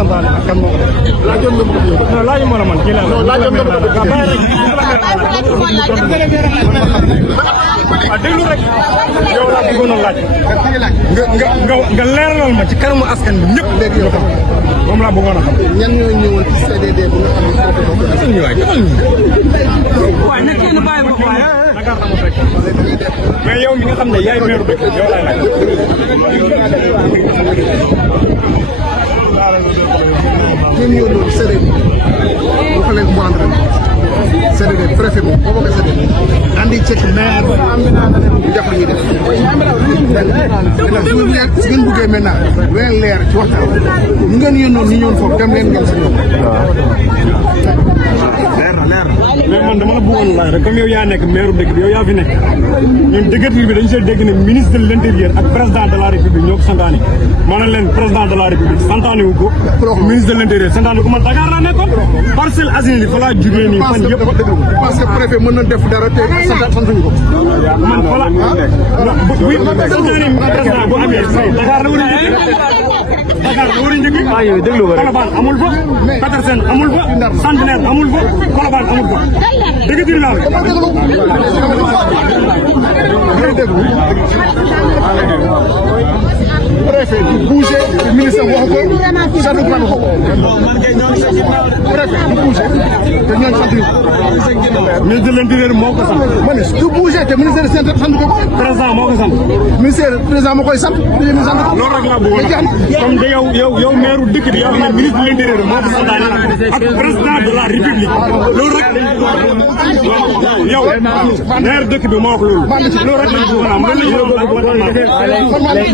santaane ak kan moo ko def. laajoon nga non laaju ma la man kii la non laajoon nga déglu rek yow laa bëggoon a laaj nga leeralal ma ci kanamu askan bi ñëpp léegi yoo xam moom laa bëggoon a xam. ñan ñoo ñëwoon ci CDD bu nga xam ne waaye nag kenn bàyyi ko waaye. mais yow mi nga xam ne yaay meeru dëkk yow laay laaj. ñun ñoo doon CDD boo xoolee mu ànd rek CDD préfet boobu boo ko CDD andi cek maire bu def li ñuy def. su ngeen buggee maintenant lu leen leer ci waxtaan ñu ngeen yónnoon ñu ñëwoon foofu dem leen ngeen si ñoom. leer na mais man dama la bëggoon laaj rek comme yow yaa nekk maire dëkk bi yow yaa fi nekk ñun dëggatul bi dañu see dégg ne ministre de l' intérieur ak président de la république ñoo ko santaane maanaam leen président de la république santaane wu ko ministre de l' intérieur santaane ko man Dakar laa nekkoon Parcelles Assainies fa laa jugee nii fan yëpp parce que préfet mën na def dara te santuñu ko man voilà bu santaane président bu amee Dakar la war a njëkk Dakar la war a njëkk Colobane amul fa Petersen amul fa Centenaire amul fa Colobane amul fa dëgg tribunal préfet du bouger ministre wax ko chef de plan ko préfet du bouger te ñooñu sant ministre de l'intérieur moo ko sant ma ne du bouger te ministère de santé sant ko président moo ko sant ministère président moo koy sant premier ministre sant loolu rek laa bëggoon comme de yow maire dëkk bi yaa xam ne ministre de l'intérieur moo ko santaane ak président de la république loolu rek yow maire dëkk bi moo wax loolu loolu rek lañ bëggoon am loolu lañ bëggoon am